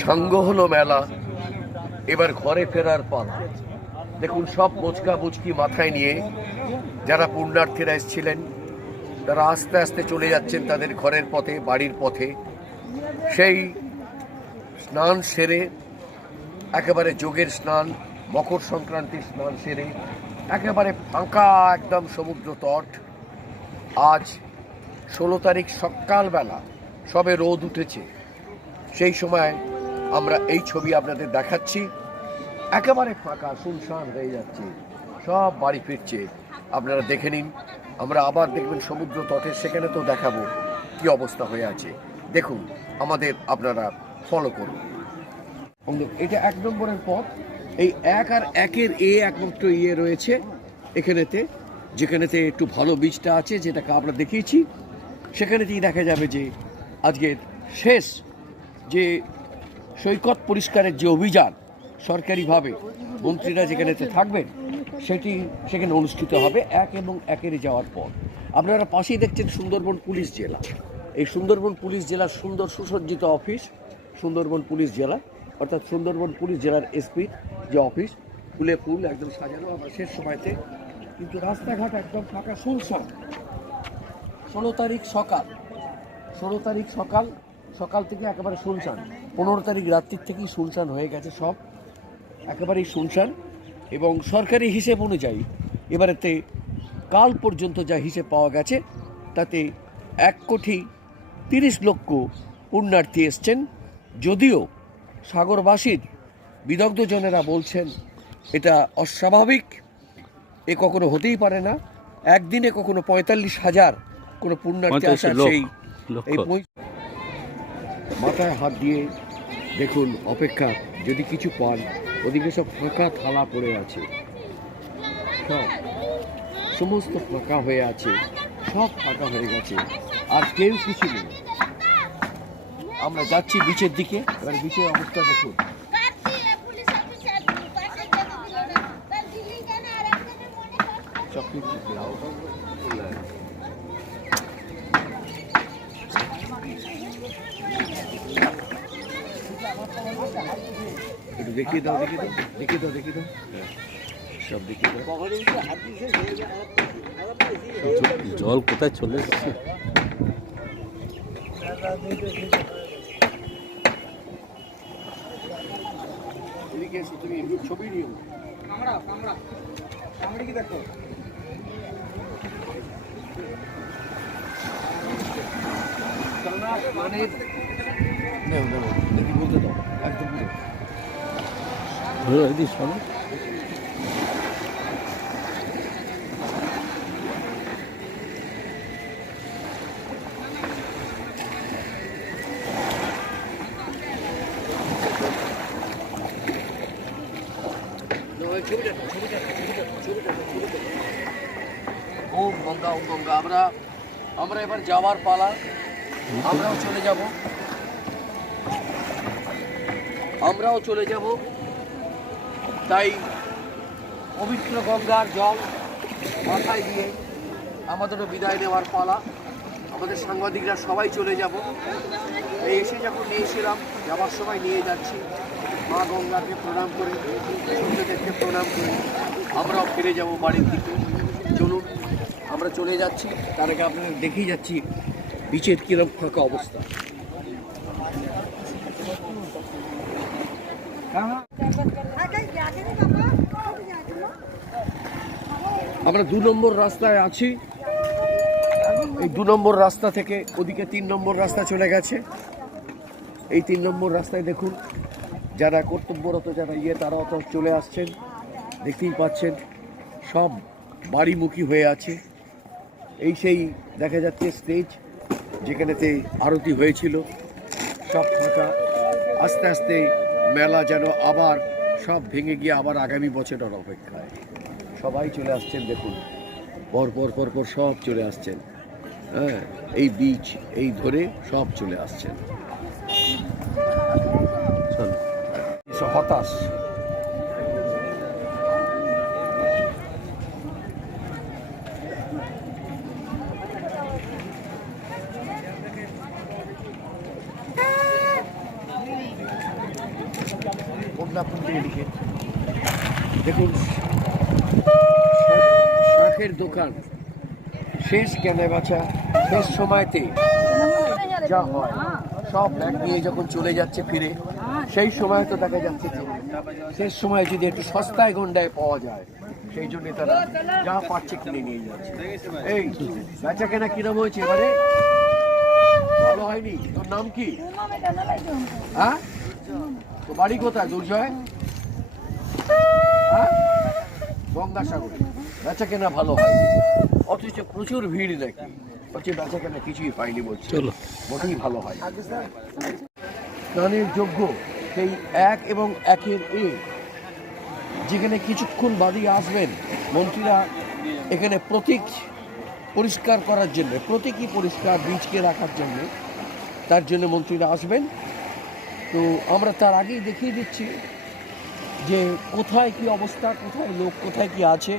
সাঙ্গ হলো মেলা, এবার ঘরে ফেরার পালা। দেখুন সব মোচকা মুচকি মাথায় নিয়ে যারা পুণ্যার্থীরা এসেছিলেন তারা আস্তে আস্তে চলে যাচ্ছেন তাদের ঘরের পথে, বাড়ির পথে। সেই স্নান সেরে, একেবারে যোগের স্নান, মকর সংক্রান্তির স্নান সেরে একেবারে ফাঁকা একদম সমুদ্র তট। আজ 16 তারিখ সকালবেলা সবে রোদ উঠেছে, সেই সময় আমরা এই ছবি আপনাদের দেখাচ্ছি। একেবারে ফাঁকা, শুনশান হয়ে যাচ্ছে, সব বাড়ি ফিরছে। আপনারা দেখে নিন, আমরা আবার দেখবেন সমুদ্র তটের, সেখানে তো দেখাবো কি অবস্থা হয়ে আছে। দেখুন, আমাদের আপনারা ফলো করুন। এটা 1 নম্বরের পথ। এই 1 আর 1-এর একমাত্র রয়েছে এখানেতে, যেখানেতে একটু ভালো বীজটা আছে, যেটাকে আমরা দেখিয়েছি। সেখানেতেই দেখা যাবে যে আজকের শেষ যে সৈকত পরিষ্কারের যে অভিযান সরকারিভাবে মন্ত্রীরা যেখানেতে থাকবেন, সেখানে অনুষ্ঠিত হবে 1 এবং 1-এর যাওয়ার পর। আপনারা পাশেই দেখছেন সুন্দরবন পুলিশ জেলা। এই সুন্দরবন পুলিশ জেলার সুন্দর সুসজ্জিত অফিস, সুন্দরবন পুলিশ জেলা, অর্থাৎ সুন্দরবন পুলিশ জেলার এসপির যে অফিস, ফুলে ফুল একদম সাজানো। আমরা শেষ সময়তে, কিন্তু রাস্তাঘাট একদম ফাঁকা, শুনশান। 16 তারিখ সকাল থেকে একেবারে শুনশান। 15 তারিখ রাত্রির থেকেই শুনশান হয়ে গেছে, সব একেবারেই শুনশান। এবং সরকারি হিসেব অনুযায়ী এবারেতে কাল পর্যন্ত যা হিসেব পাওয়া গেছে, তাতে 1,30,00,000 পুণ্যার্থী এসছেন। যদিও সাগরবাসীর বিদগ্ধজনেরা বলছেন এটা অস্বাভাবিক, এ কখনো হতেই পারে না। একদিনে কখনো 45,000 কোনো পুণ্যার্থী আসা, সেই এই মাথায় হাত দিয়ে দেখুন অপেক্ষা, যদি কিছু পান। ওদিকে সব ফাঁকা থালা পড়ে আছে, সমস্ত ফাঁকা হয়ে আছে, সব ফাঁকা হয়ে গেছে, আর কেউ কিছু নেই। আমরা যাচ্ছি বিচের দিকে। এবার বিচের অবস্থা দেখুন। একটু দেখিয়ে দাও, সব দেখিয়ে দাও। জল কোথায় চলে এসেছে? তুমি ছবি নিও, কি দেখো। মানে দেখি বলতে দাও, একদম শোনো। ওম গঙ্গা, ওম গঙ্গা। আমরা এবার যাওয়ার পালা। আমরাও চলে যাব। তাই পবিত্র গঙ্গার জল মাথায় দিয়ে আমাদেরও বিদায় নেওয়ার পালা। আমাদের সাংবাদিকরা সবাই চলে যাব। এই এসে যখন নিয়েছিলাম, যাওয়ার সময় নিয়ে যাচ্ছি। মা গঙ্গাকে প্রণাম করে, সূর্যদেবকে প্রণাম করে আমরাও ফিরে যাব বাড়ির দিকে। চলুন, আমরা চলে যাচ্ছি। তার আগে আপনাদের দেখিয়ে যাচ্ছি বিচের কিরকম ফাঁকা অবস্থা। আমরা 2 নম্বর রাস্তায় আছি। এই 2 নম্বর রাস্তা থেকে ওদিকে 3 নম্বর রাস্তা চলে গেছে। এই 3 নম্বর রাস্তায় দেখুন যারা কর্তব্যরত, যারা তারাও তো চলে আসছেন, দেখতেই পাচ্ছেন। সব বাড়িমুখী হয়ে আছে। এই সেই দেখা যাচ্ছে স্টেজ, যেখানেতে আরতি হয়েছিল, সব ফাঁকা। আস্তে আস্তে মেলা যেন আবার সব ভেঙে গিয়ে আবার আগামী বছরের অপেক্ষায় সবাই চলে আসছেন। দেখুন পর সব চলে আসছেন। হ্যাঁ, এই বীজ এই ধরে সব চলে আসছেন। হতাশ। পূর্ণাপুণ্যে এদিকে দেখুন শাঁখের দোকান শেষ কেনা বেচা শেষ সময়তে যা হয় সব ব্যাগ নিয়ে যখন চলে যাচ্ছে ফিরে সেই সময় তো দেখা যাচ্ছে যে শেষ সময় যদি একটু সস্তায় গন্ডায় পাওয়া যায় সেই জন্য তারা যা পাচ্ছে কিনে নিয়ে যাচ্ছে। এই বেচা কেনা কিরম হয়েছে এবারে? ভালো হয়নি? তোর নাম কি? হ্যাঁ, তো বাড়ি কোথায়? দুর্জয়? হ্যাঁ, গঙ্গাসাগর। বেচা কেনা ভালো হয়নি, অথচ প্রচুর ভিড় নাকি, হচ্ছে বেচা কেনা কিছুই পাইনি বলছে, চলো মোটেই ভালো হয়। স্নানের যোগ্য সেই 1 এবং 1-এর এ, যেখানে কিছুক্ষণ বাদে আসবেন মন্ত্রীরা এখানে প্রতীক পরিষ্কার করার জন্য, প্রতীকই পরিষ্কার বীজকে রাখার জন্য, তার জন্য মন্ত্রীরা আসবেন। তো আমরা তার আগেই দেখিয়ে দিচ্ছি যে কোথায় কি অবস্থা, কোথায় লোক, কোথায় কি আছে।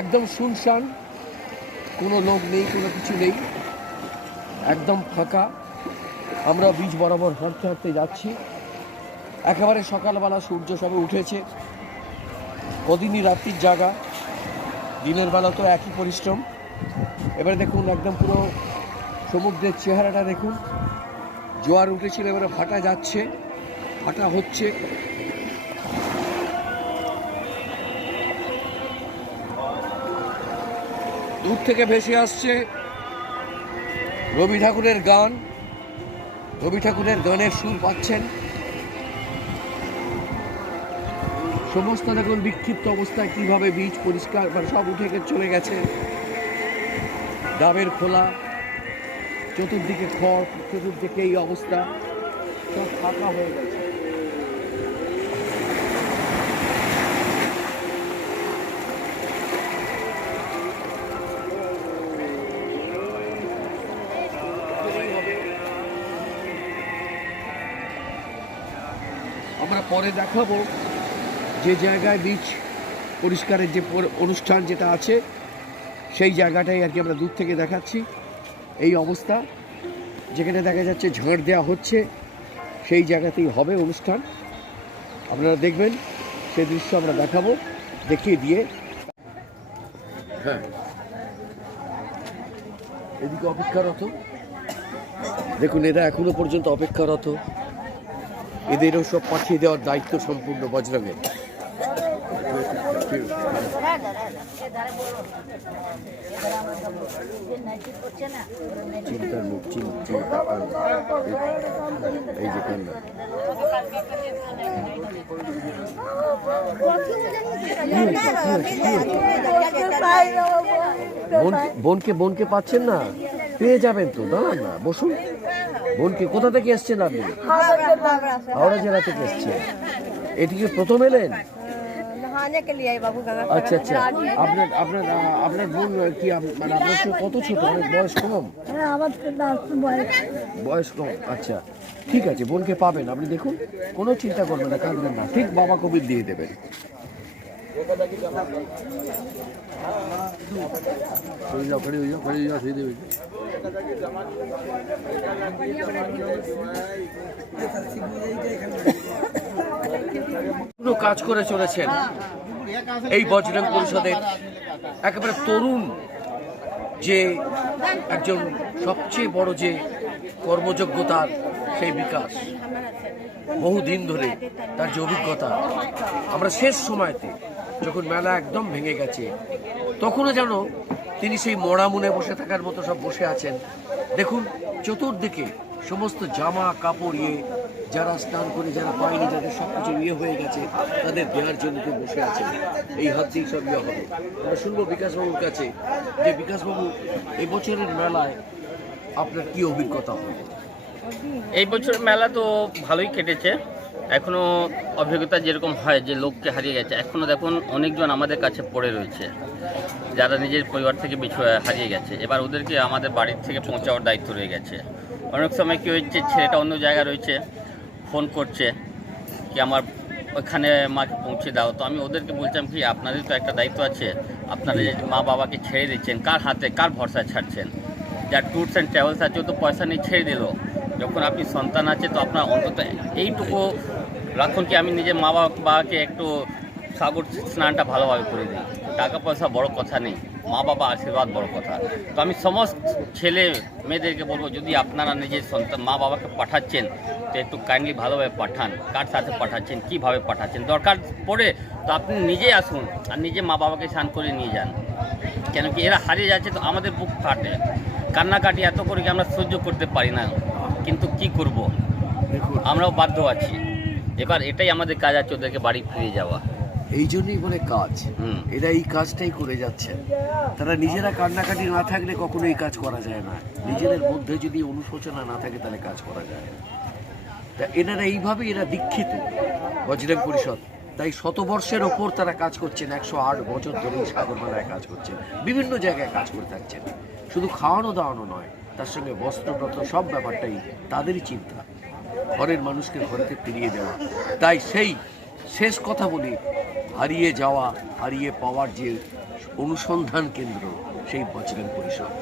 একদম শুনশান, কোনো লোক নেই, কোনো কিছু নেই, একদম ফাঁকা। আমরা বীজ বরাবর হাঁটতে হাঁটতে যাচ্ছি। একেবারে সকালবেলা সূর্য সবে উঠেছে, কদিনই রাত্রির জায়গা, দিনের বেলা তো একই পরিশ্রম। এবারে দেখুন একদম পুরো সমুদ্রের চেহারাটা দেখুন, জোয়ার উঠেছিল, এবারে ভাটা যাচ্ছে, ভাটা হচ্ছে। দূর থেকে ভেসে আসছে রবি ঠাকুরের গান, রবি ঠাকুরের গানের সুর পাচ্ছেন। সমস্ত দেখুন বিক্ষিপ্ত অবস্থায় কিভাবে বীজ পরিষ্কার মানে সব উঠে চলে গেছে। ডাবের খোলা, চতুর্দিকে খড়, চতুর্দিকে এই অবস্থা, সব ফাঁকা হয়ে গেছে। আমরা পরে দেখাবো যে জায়গায় বীজ পরিষ্কারের যে অনুষ্ঠান যেটা আছে সেই জায়গাটাই আর কি আমরা দূর থেকে দেখাচ্ছি। এই অবস্থা, যেখানে দেখা যাচ্ছে ঝাড় দেওয়া হচ্ছে, সেই জায়গাতেই হবে অনুষ্ঠান। আপনারা দেখবেন, সেই দৃশ্য আমরা দেখাবো, দেখিয়ে দিয়ে। হ্যাঁ, এদিকে অপেক্ষারত দেখুন, এরা এখনো পর্যন্ত অপেক্ষারত। এদেরও সব পাঠিয়ে দেওয়ার দায়িত্ব সম্পূর্ণ বজরঙ্গের। চিন্তার মুখ, চিন্তা এই যে কান্না। বোনকে পাচ্ছেন না? পেয়ে যাবেন তো, দাঁড়ান না, বসুন। বোনকে কোথা থেকে এসছেন আপনি? হাওড়া জেলা থেকে এসছেন। এটিকে প্রথম এলেন? আচ্ছা আচ্ছা, আপনার বোন কি মানে আপনার সঙ্গে কত ছোট? অনেক বয়স কম? বয়স কম, আচ্ছা ঠিক আছে, বোনকে পাবেন আপনি। দেখুন, কোনো চিন্তা করবেন না, কাঁদবেন না, ঠিক বাবা কবির দিয়ে দেবেন। পুরো কাজ করে চলেছেন এই বজরং পরিষদের একেবারে তরুণ, যে একজন সবচেয়ে বড় যে কর্মযোগ্যতার সেই বিকাশ, বহুদিন ধরে তার যে অভিজ্ঞতা, আমরা শেষ সময়তে যখন মেলা একদম ভেঙে গেছে তখনও যেন তিনি সেই মরা মনে বসে থাকার মতো সব বসে আছেন। দেখুন চতুর্দিকে সমস্ত জামা কাপড় যারা স্নান করে যারা পায়নি, যাদের সব কিছু হয়ে গেছে, তাদের দেওয়ার জন্য বসে আছেন। এই হাত দিয়েই সব হবে। আমরা শুনবো বিকাশবাবুর কাছে যে বিকাশবাবু, এই বছরের মেলায় আপনার কি অভিজ্ঞতা হবে? এই বছর মেলা তো ভালোই কেটেছে। এখনও অভিজ্ঞতা যেরকম হয় যে লোককে হারিয়ে গেছে, এখনও দেখুন অনেকজন আমাদের কাছে পড়ে রয়েছে যারা নিজের পরিবার থেকে হারিয়ে গেছে। এবার ওদেরকে আমাদের বাড়ির থেকে পৌঁছাওয়ার দায়িত্ব রয়ে গেছে। অনেক সময় কী হচ্ছে, ছেলেটা অন্য জায়গায় রয়েছে, ফোন করছে কি আমার ওইখানে মাকে পৌঁছে দাও। তো আমি ওদেরকে বলছিলাম কি আপনাদের তো একটা দায়িত্ব আছে, আপনারা যে মা বাবাকে ছেড়ে দিচ্ছেন, কার হাতে কার ভরসায় ছাড়ছেন? যার ট্যুরস অ্যান্ড ট্রাভেলস আছে ও তো পয়সা নিয়ে ছেড়ে দিল। যখন আপনি সন্তান আছে তো আপনার অন্তত এইটুকু রাখুন কি আমি নিজের মা বাবাকে একটু সাগর স্নানটা ভালোভাবে করে দিই। টাকা পয়সা বড় কথা নেই, মা বাবা আশীর্বাদ বড় কথা। তো আমি সমস্ত ছেলে মেয়েদেরকে বলবো, যদি আপনারা নিজের সন্তান মা বাবাকে পাঠাচ্ছেন তো একটু কাইন্ডলি ভালোভাবে পাঠান। কার সাথে পাঠাচ্ছেন, কীভাবে পাঠাচ্ছেন, দরকার পড়ে তো আপনি নিজেই আসুন আর নিজে মা বাবাকে স্নান করে নিয়ে যান। কেন কি এরা হারিয়ে যাচ্ছে, তো আমাদের বুক ফাটে, কান্নাকাটি এত করে কি আমরা সহ্য করতে পারি না, কিন্তু কি করব, দেখুন আমরাও বাধ্য আছি। এবার এটাই আমাদের কাজ আছে, ওদেরকে বাড়ি ফিরে যাওয়া। এই জন্যই বলে কাজ, হুম। এরা এই কাজটাই করে যাচ্ছেন। তারা নিজেরা কান্নাকাটি না থাকলে কখনো এই কাজ করা যায় না। নিজেদের মধ্যে যদি অনুশোচনা না থাকে তাহলে কাজ করা যায় না। তা এনারা এইভাবে এরা দীক্ষিত বজরং পরিষদ, তাই শতবর্ষের ওপর তারা কাজ করছেন। 108 বছর ধরে সাগরমালায় কাজ করছেন, বিভিন্ন জায়গায় কাজ করে থাকছেন। শুধু খাওয়ানো দাওয়ানো নয়, তার সঙ্গে বস্ত্রটত্র সব ব্যাপারটাই তাদেরই চিন্তা, ঘরের মানুষকে ঘরেতে ফিরিয়ে দেওয়া। তাই সেই শেষ কথা বলি, হারিয়ে যাওয়া হারিয়ে পাওয়ার যে অনুসন্ধান কেন্দ্র সেই বজরং পরিষদ,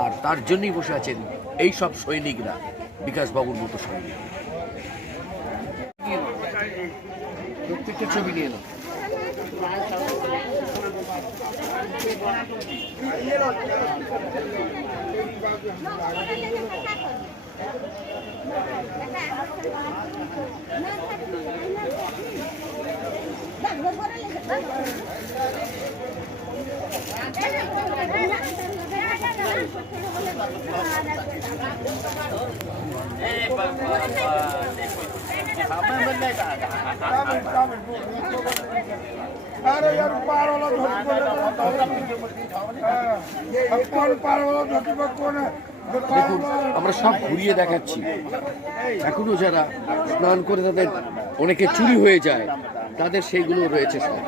আর তার জন্যই বসে আছেন এই সব সৈনিকরা, বিকাশবাবুর মতো সৈনিক। প্রত্যেকটা ছবি নিয়ে নাও। अरे यार पार वाला धोती कौन पार वाला धोती पर कौन है দেখুন আমরা সব ঘুরিয়ে দেখাচ্ছি। এখনো যারা স্নান করে তাদের অনেকে চুরি হয়ে যায়, তাদের সেইগুলো রয়েছে সব।